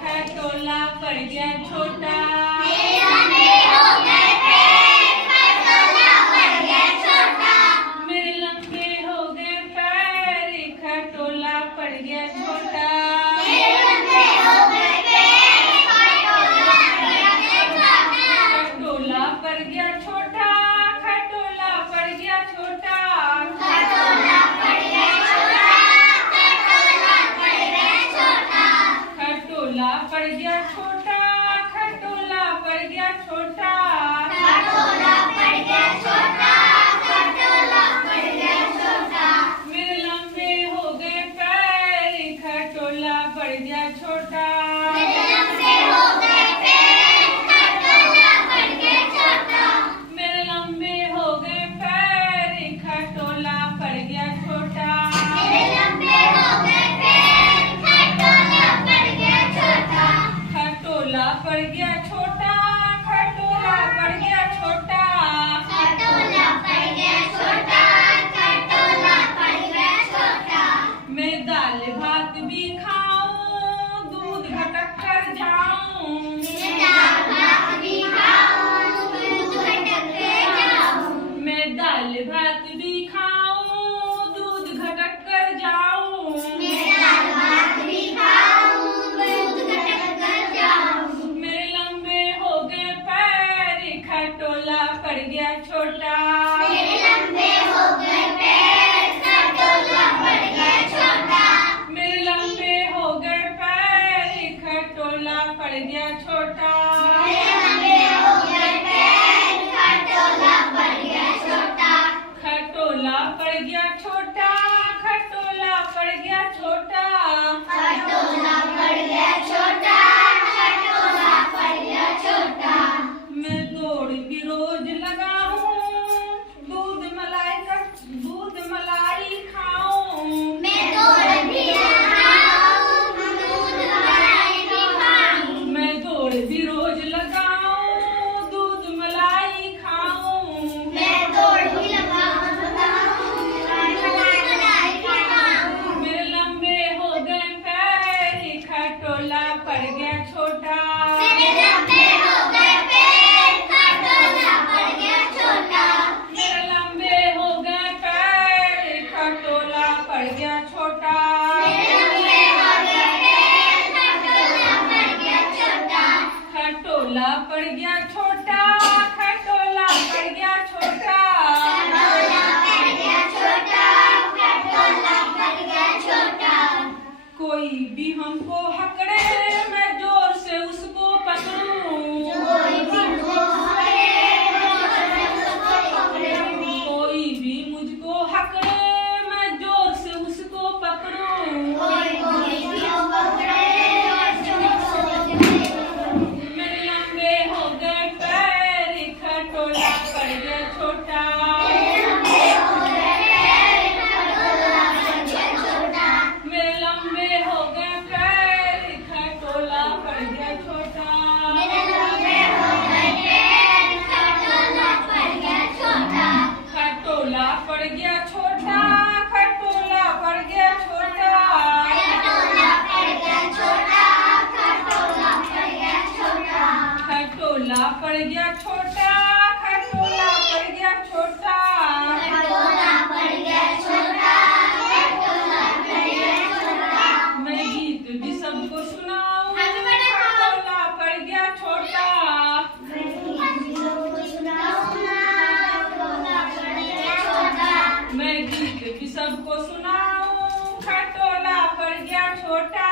खटोला पड़ गया छोटा। मेरे लंबे हो गए पैर, खटोला पड़ गया छोटा। खटोला पड़ गया छोटा, खटोला पड़ गया छोटा। खटोला पड़ गया छोटा, खटोला पड़ गया छोटा। मेरे लंबे हो गए पैर, खटोला पड़ गया छोटा। मेरे लंबे हो गए पैर, खटोला पड़ गया छोटा। खटोला पड़ गया छोटा, खटोला पड़ गया छोटा। मैं दाल भात भी खाऊं, दूध घटक कर जाऊं। मैं दाल भात भी खाऊं, दूध घटक कर जाऊं। मेरे लंबे हो गए पैर, खटोला पड़ गया छोटा। मेरे लंबे हो गए पैर, खटोला पड़ गया छोटा। खटोला पड़ गया छोटा, खटोला पड़ गया छोटा। मैं दौड़ भी रोज लगाऊं, दूध मलाई खाऊं। मैं दौड़ भी रोज लगाऊं, दूध मलाई खाऊं। मेरे लंबे हो गए पैर, खटोला पड़ गया छोटा। मेरे लंबे हो गए पैर, खटोला पड़ गया छोटा। खटोला पड़ गया छोटा, खटोला पड़ गया छोटा। कोई भी हमको हकड़े, मैं जोर से उसको पकड़ूं। कोई भी मुझको हकड़े, मैं जोर से उसको पकड़ूं। मेरे लंबे हो गए पैर, खटोला पड़ गया छोटा। मेरे लंबे हो गए पैर, खटोला पड़ गया छोटा। खटोला पड़ गया छोटा, खटोला पड़ गया छोटा। खटोला पड़ गया छोटा, खटोला पड़ गया छोटा। मैं गीत भी सबको सुनाऊं, खटोला पड़ गया छोटा। मैं गीत भी सबको सुनाऊं, खटोला पड़ गया छोटा।